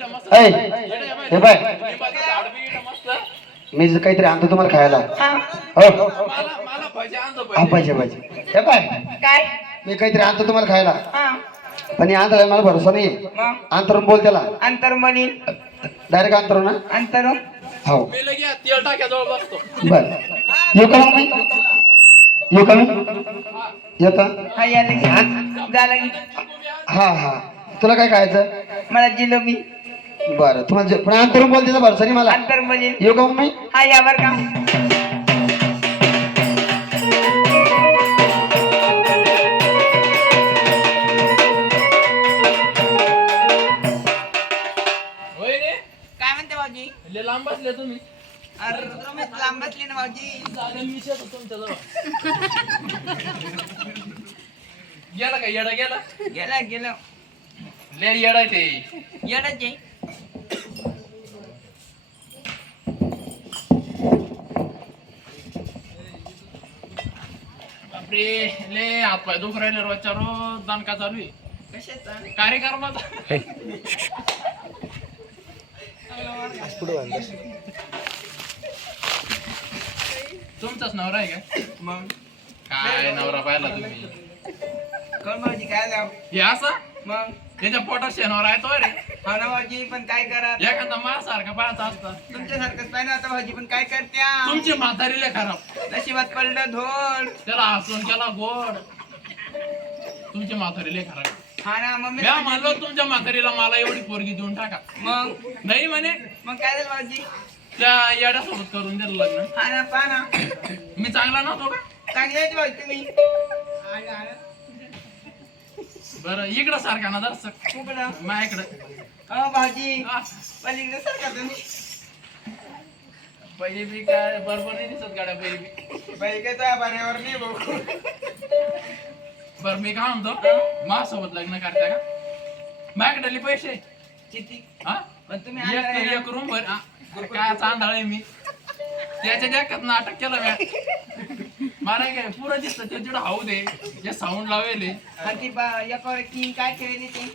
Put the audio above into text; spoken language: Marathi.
ऐ, हे बाय मी काहीतरी आणतो तुम्हाला खायला. हो हा पाहिजे पाहिजे. हे बाय काय मी काहीतरी आणतो तुम्हाला खायला. हा पण हे आंधळा मला भरोसा नाही. मग अंतरून बोल त्याला. अंतर म्हणी डायरेक्ट अंतरून ना. अंतर हो बर येऊ का मग मी येऊ का मी येता. हा याले झालं की हा हा तुला काय खायचं. मला जिलेबी बरं तुम्हाला पण अंतरून बोल त्याचा भरोसा नाही मला. अंतर म्हणी येऊ का मग मी. हा यावर का काय म्हणते भाऊजी लांब बसले तुम्ही. अरे तुम्ही लांब बसले ना भाऊजी गेला का येडा गेला गेला गेलो ले येडा ते येडाच आहे बापरे ले हात पाय दुख राहिले रोजच्या रोज दणका चालू आहे कशाचा कार्यक्रमाचा. तुमचाच नवरा आहे का. मग काय नवरा पाहिला तुम्ही. कोण भाऊजी काय जाऊ हे असं मग त्याच्या पोटात शेणावर आहे तो रे. हो ना भाऊजी पण काय करा एखादा माझ्यासारखा पाहता असता. तुमच्यासारखंच पाहिजे आता भाऊजी पण काय करत्या तुमची म्हातारी लय खराब. नशिबात पडलं धोड त्याला हसून केला गोड. तुमची म्हातारी लय खराब. हा ना मम्मी म्या म्हणलो तुमच्या म्हातारीला मला एवढी पोरगी देऊन टाका. मग नाही म्हणे मग काय झालं भाऊजी त्या येड्यासोबत करून दिलं लग्न. हा ना पहा ना मी चांगला नव्हतो का. चांगले आहेत भाऊजी तुम्ही बरं इकडं सारखा ना जर कुकडं माझ्याकडं. हो भाऊजी हा, पलीकडे सारखा तुम्ही पहिले बी काय बरोबर नाही दिसत गाड्या पहिले बी. बाई काय तुझ्या बऱ्यावर नाही भाऊ बरं मी काय म्हणतो माझ्यासोबत लग्न करता का. माझ्याकडे पैसे किती हा पण तुम्ही आणलं एक रूम भर. काय चांदाळ आहे मी त्याच्या जॅकेत नाटक केलं मी. मला काय पुरं दिसत त्याच्याकडे हाऊ दे जे साऊंड लावेल आणि ती एका व्यक्ती काय केलेली ती